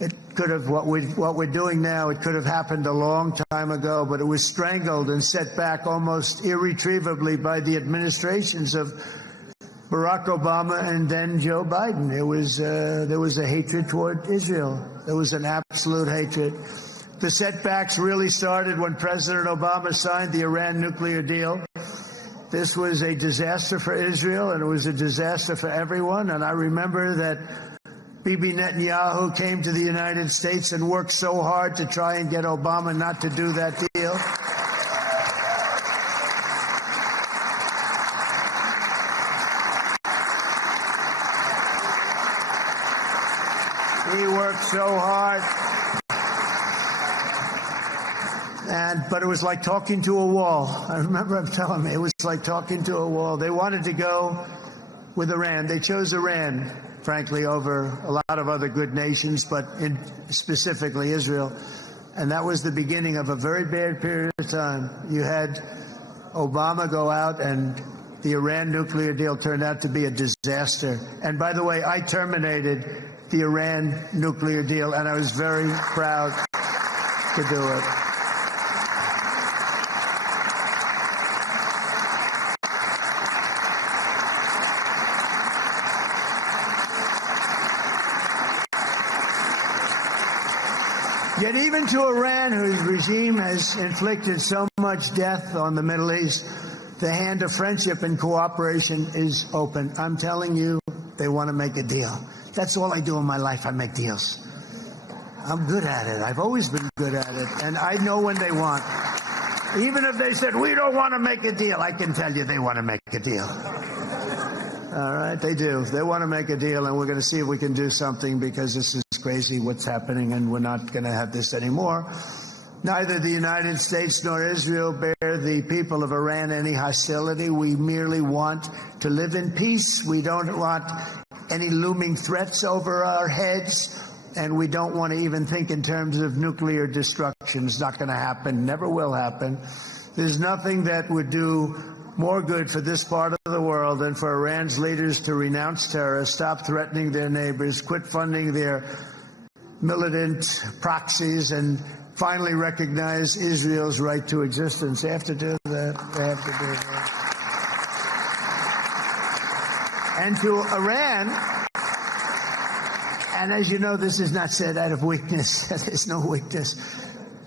it could have, what we're doing now, it could have happened a long time ago, but it was strangled and set back almost irretrievably by the administrations of Barack Obama and then Joe Biden. There was a hatred toward Israel. There was an absolute hatred. The setbacks really started when President Obama signed the Iran nuclear deal. This was a disaster for Israel, and it was a disaster for everyone. And I remember that Bibi Netanyahu came to the United States and worked so hard to try and get Obama not to do that deal. He worked so hard. But it was like talking to a wall. I remember him telling me it was like talking to a wall. They wanted to go with Iran. They chose Iran, frankly, over a lot of other good nations, but specifically Israel. And that was the beginning of a very bad period of time. You had Obama go out, and the Iran nuclear deal turned out to be a disaster. And by the way, I terminated the Iran nuclear deal, and I was very proud to do it. Yet even to Iran, whose regime has inflicted so much death on the Middle East, the hand of friendship and cooperation is open. I'm telling you, they want to make a deal. That's all I do in my life. I make deals. I'm good at it. I've always been good at it. And I know when they want. Even if they said, we don't want to make a deal, I can tell you they want to make a deal. All right, they do. They want to make a deal, and we're going to see if we can do something, because this is crazy what's happening, and we're not going to have this anymore. Neither the United States nor Israel bear the people of Iran any hostility. We merely want to live in peace. We don't want any looming threats over our heads, and we don't want to even think in terms of nuclear destruction. It's not going to happen, never will happen. There's nothing that would do more good for this part of the world than for Iran's leaders to renounce terror, stop threatening their neighbors, quit funding their militant proxies, and finally recognize Israel's right to existence. They have to do that. They have to do that. And to Iran, and as you know, this is not said out of weakness. There's no weakness.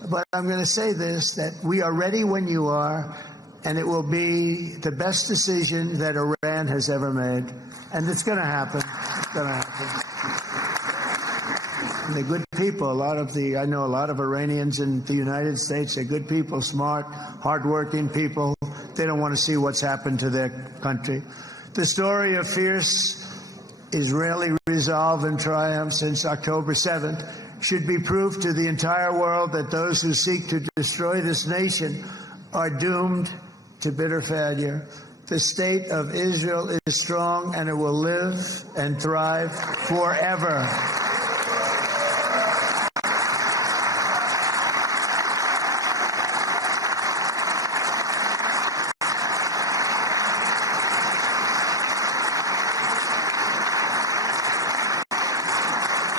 But I'm going to say this, that we are ready when you are, and it will be the best decision that Iran has ever made. And it's going to happen. It's going to happen. And they're good people. I know a lot of Iranians in the United States. They're good people, smart, hardworking people. They don't want to see what's happened to their country. The story of fierce Israeli resolve and triumph since October 7th should be proof to the entire world that those who seek to destroy this nation are doomed to bitter failure. The state of Israel is strong, and it will live and thrive forever.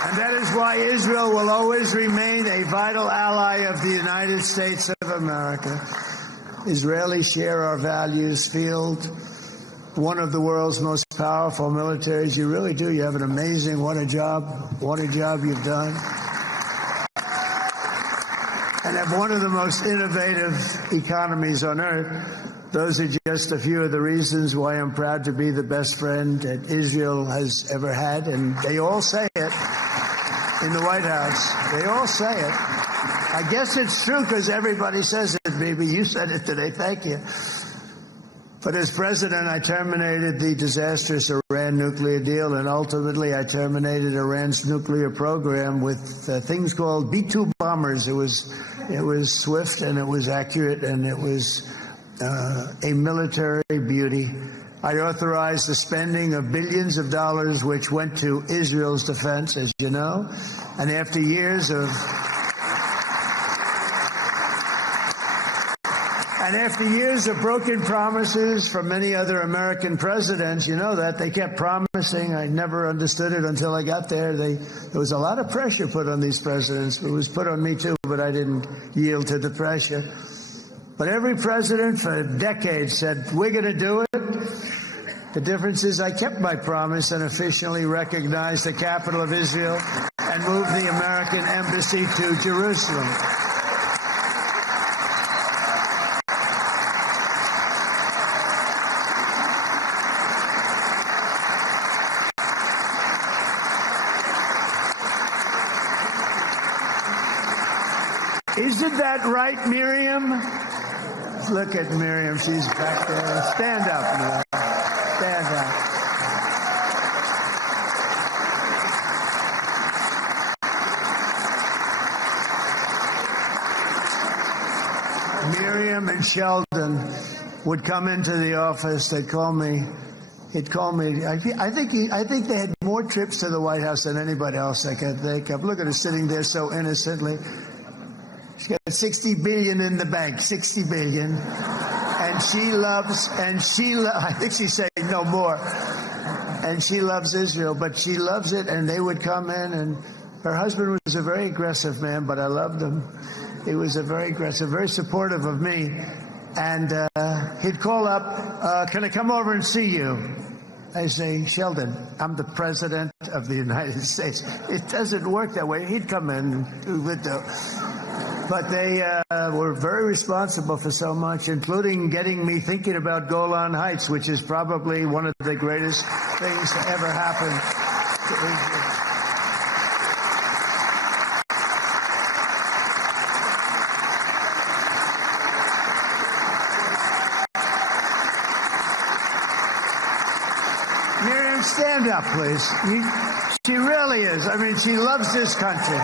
And that is why Israel will always remain a vital ally of the United States of America. Israelis share our values, field one of the world's most powerful militaries. You really do. You have an amazing, what a job you've done. And have one of the most innovative economies on earth. Those are just a few of the reasons why I'm proud to be the best friend that Israel has ever had. And they all say it in the White House. They all say it. I guess it's true because everybody says it, baby. You said it today. Thank you. But as president, I terminated the disastrous Iran nuclear deal, and ultimately I terminated Iran's nuclear program with things called B-2 bombers. It was swift, and it was accurate, and it was a military beauty. I authorized the spending of billions of dollars, which went to Israel's defense, as you know, and after years of broken promises from many other American presidents, you know that, they kept promising. I never understood it until I got there. There was a lot of pressure put on these presidents. It was put on me too, but I didn't yield to the pressure. But every president for decades said, we're going to do it. The difference is I kept my promise and officially recognized the capital of Israel and moved the American embassy to Jerusalem. Isn't that right, Miriam? Look at Miriam. She's back there. Stand up, Miriam. Stand up. Sheldon would come into the office, he'd call me. I think they had more trips to the White House than anybody else I could think of. Look at her sitting there so innocently. She's got $60 billion in the bank, $60 billion. I think she's saying no more. And she loves Israel, but she loves it, and they would come in, and her husband was a very aggressive man, but I loved him. He was a very aggressive, very supportive of me. And he'd call up, can I come over and see you? I say, Sheldon, I'm the President of the United States. It doesn't work that way. He'd come in with the... But they were very responsible for so much, including getting me thinking about Golan Heights, which is probably one of the greatest things to ever happen to Israel. Miriam, stand up, please. She really is. I mean, she loves this country.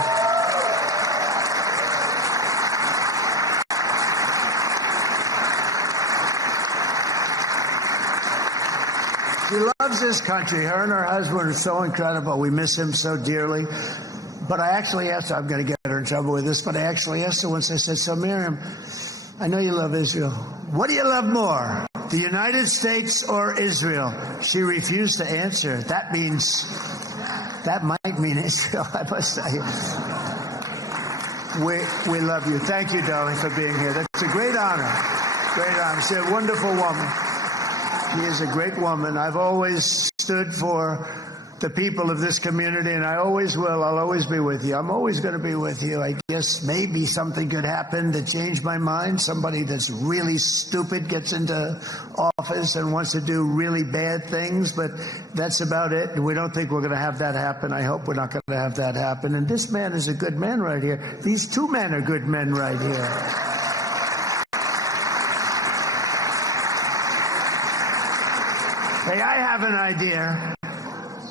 She loves this country. Her and her husband are so incredible. We miss him so dearly. But I actually asked her, I'm going to get her in trouble with this, but I actually asked her once, I said, so Miriam, I know you love Israel. What do you love more, the United States or Israel? She refused to answer. That might mean Israel, I must say. We love you. Thank you, darling, for being here. That's a great honor. Great honor. She's a wonderful woman. She is a great woman. I've always stood for the people of this community, and I always will. I'll always be with you. I'm always going to be with you. I guess maybe something could happen to change my mind. Somebody that's really stupid gets into office and wants to do really bad things, but that's about it. And we don't think we're going to have that happen. I hope we're not going to have that happen. And this man is a good man right here. These two men are good men right here. Hey, I have an idea.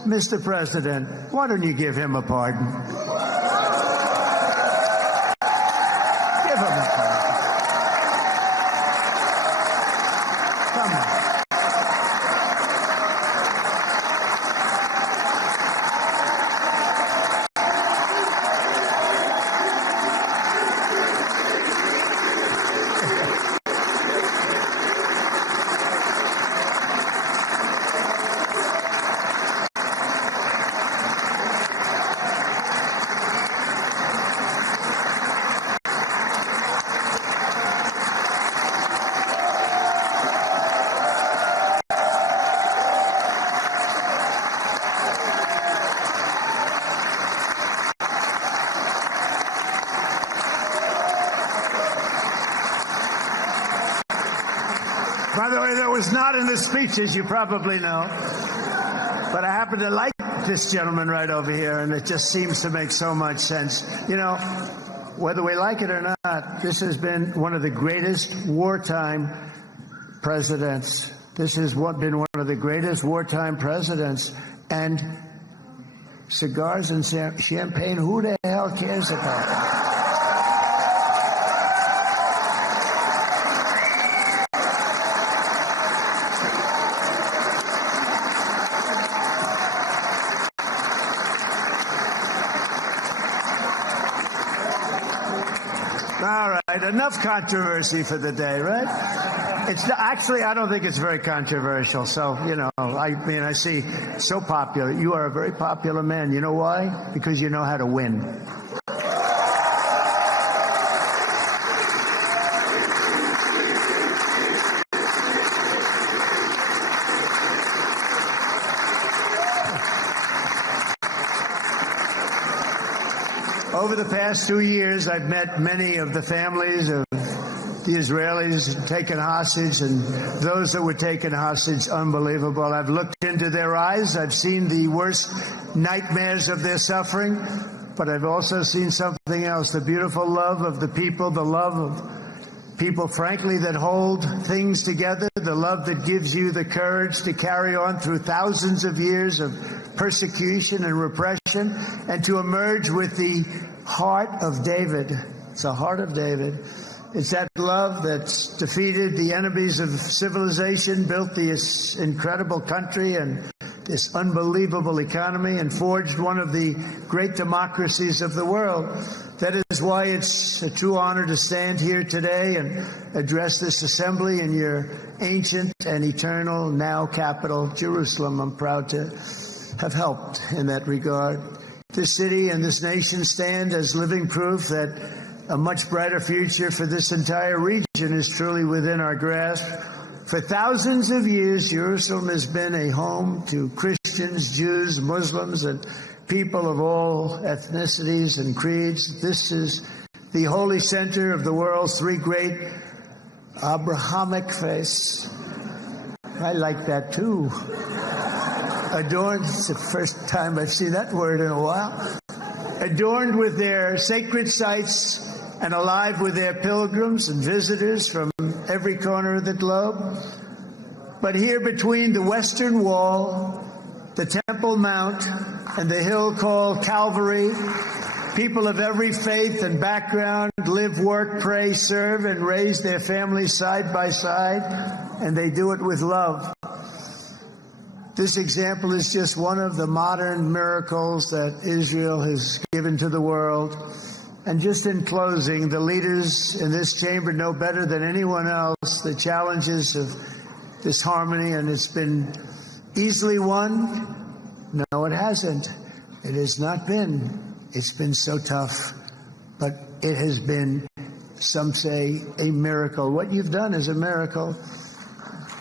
Mr. President, why don't you give him a pardon? Give him a pardon. Come on. By the way, that was not in the speech, as you probably know. But I happen to like this gentleman right over here, and it just seems to make so much sense. You know, whether we like it or not, this has been one of the greatest wartime presidents. This has been one of the greatest wartime presidents. And cigars and champagne, who the hell cares about? All right, enough controversy for the day, right? It's actually, I don't think it's very controversial. So, you know, I mean, I see so popular. You are a very popular man. You know why? Because you know how to win. Over the past 2 years, I've met many of the families of the Israelis taken hostage and those that were taken hostage. Unbelievable. I've looked into their eyes. I've seen the worst nightmares of their suffering, but I've also seen something else, the beautiful love of the people, the love of people, frankly, that hold things together, the love that gives you the courage to carry on through thousands of years of persecution and repression and to emerge with the heart of David. It's the heart of David. It's that love that's defeated the enemies of civilization, built this incredible country and this unbelievable economy, and forged one of the great democracies of the world. That is why it's a true honor to stand here today and address this assembly in your ancient and eternal now capital, Jerusalem. I'm proud to have helped in that regard. This city and this nation stand as living proof that a much brighter future for this entire region is truly within our grasp. For thousands of years, Jerusalem has been a home to Christians, Jews, Muslims, and people of all ethnicities and creeds. This is the holy center of the world's three great Abrahamic faiths. I like that too. Adorned, it's the first time I've seen that word in a while. Adorned with their sacred sites and alive with their pilgrims and visitors from every corner of the globe. But here between the Western Wall, the Temple Mount, and the hill called Calvary, people of every faith and background live, work, pray, serve, and raise their families side by side, and they do it with love. This example is just one of the modern miracles that Israel has given to the world. And just in closing, the leaders in this chamber know better than anyone else the challenges of this harmony, and it's been easily won. No, it hasn't. It has not been. It's been so tough, but it has been, some say, a miracle. What you've done is a miracle.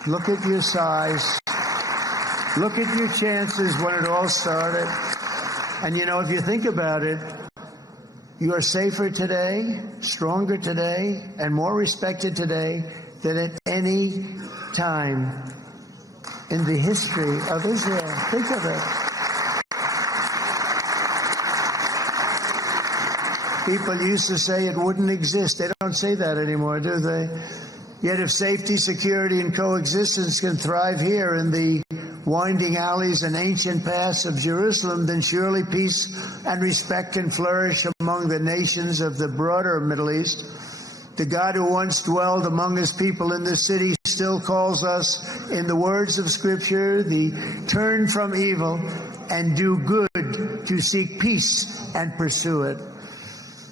Look at your size. Look at your chances when it all started. And you know, if you think about it, you are safer today, stronger today, and more respected today than at any time in the history of Israel. Think of it. People used to say it wouldn't exist. They don't say that anymore, do they? Yet if safety, security, and coexistence can thrive here in the winding alleys and ancient paths of Jerusalem, then surely peace and respect can flourish among the nations of the broader Middle East. The God who once dwelled among his people in this city still calls us, in the words of Scripture, the turn from evil and do good, to seek peace and pursue it.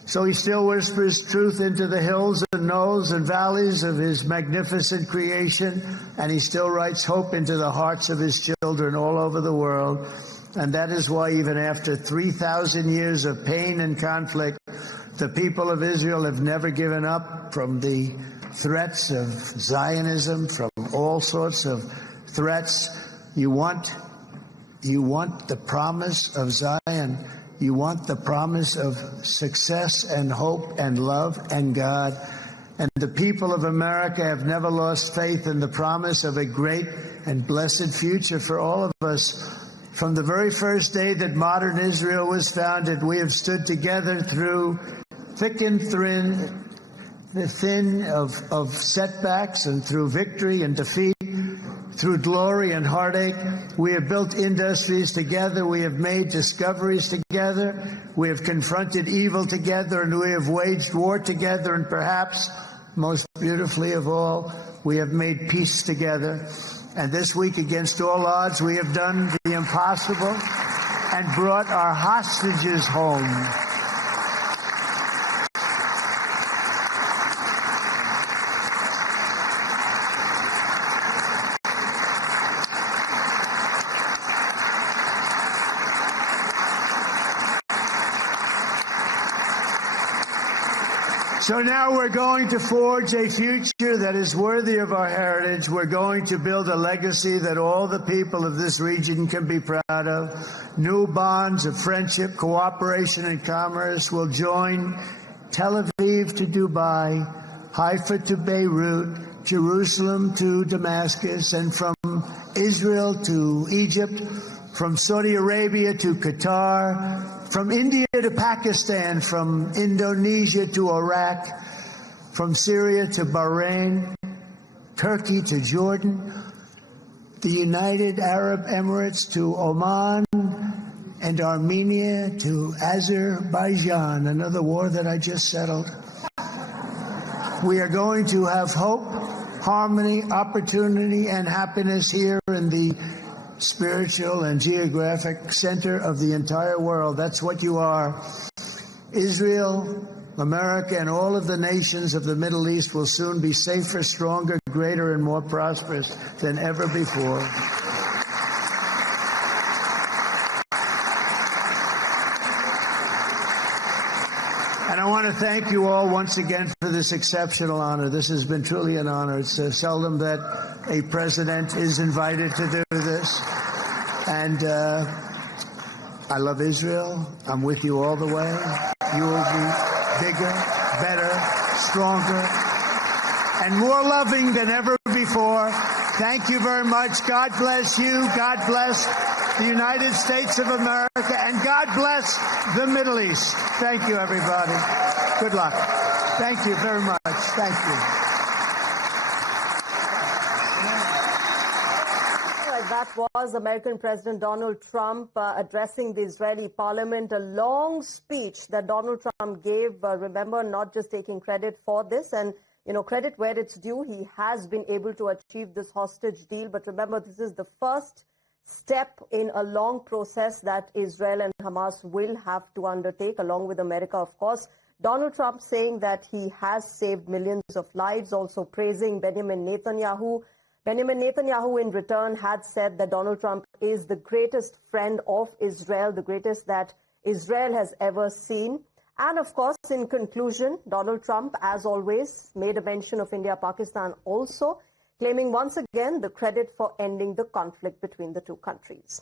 So he still whispers truth into the hills and knolls and valleys of his magnificent creation, and he still writes hope into the hearts of his children all over the world. And that is why even after 3,000 years of pain and conflict, the people of Israel have never given up from the threats of Zionism, from all sorts of threats. You want the promise of Zion. You want the promise of success and hope and love and God. And the people of America have never lost faith in the promise of a great and blessed future for all of us. From the very first day that modern Israel was founded, we have stood together through thick and thin of setbacks, and through victory and defeat, through glory and heartache. We have built industries together. We have made discoveries together. We have confronted evil together, and we have waged war together. And perhaps most beautifully of all, we have made peace together. And this week, against all odds, we have done the impossible and brought our hostages home. So now we're going to forge a future that is worthy of our heritage. We're going to build a legacy that all the people of this region can be proud of. New bonds of friendship, cooperation, and commerce will join Tel Aviv to Dubai, Haifa to Beirut, Jerusalem to Damascus, and from Israel to Egypt, from Saudi Arabia to Qatar, from India to Pakistan, from Indonesia to Iraq, from Syria to Bahrain, Turkey to Jordan, the United Arab Emirates to Oman, and Armenia to Azerbaijan, another war that I just settled. we are going to have hope, harmony, opportunity, and happiness here in the spiritual and geographic center of the entire world. That's what you are. Israel, America, and all of the nations of the Middle East will soon be safer, stronger, greater, and more prosperous than ever before. And I want to thank you all once again for this exceptional honor. This has been truly an honor. It's seldom that a president is invited to do this. And I love Israel. I'm with you all the way. You will be bigger, better, stronger, and more loving than ever before. Thank you very much. God bless you. God bless the United States of America. And God bless the Middle East. Thank you, everybody. Good luck. Thank you very much. Thank you. That was American President Donald Trump addressing the Israeli parliament, a long speech that Donald Trump gave. Remember, not just taking credit for this and, credit where it's due. He has been able to achieve this hostage deal. But remember, this is the first step in a long process that Israel and Hamas will have to undertake, along with America, of course. Donald Trump saying that he has saved millions of lives, also praising Benjamin Netanyahu. Benjamin Netanyahu, in return, had said that Donald Trump is the greatest friend of Israel, the greatest that Israel has ever seen. And, of course, in conclusion, Donald Trump, as always, made a mention of India-Pakistan also, claiming once again the credit for ending the conflict between the two countries.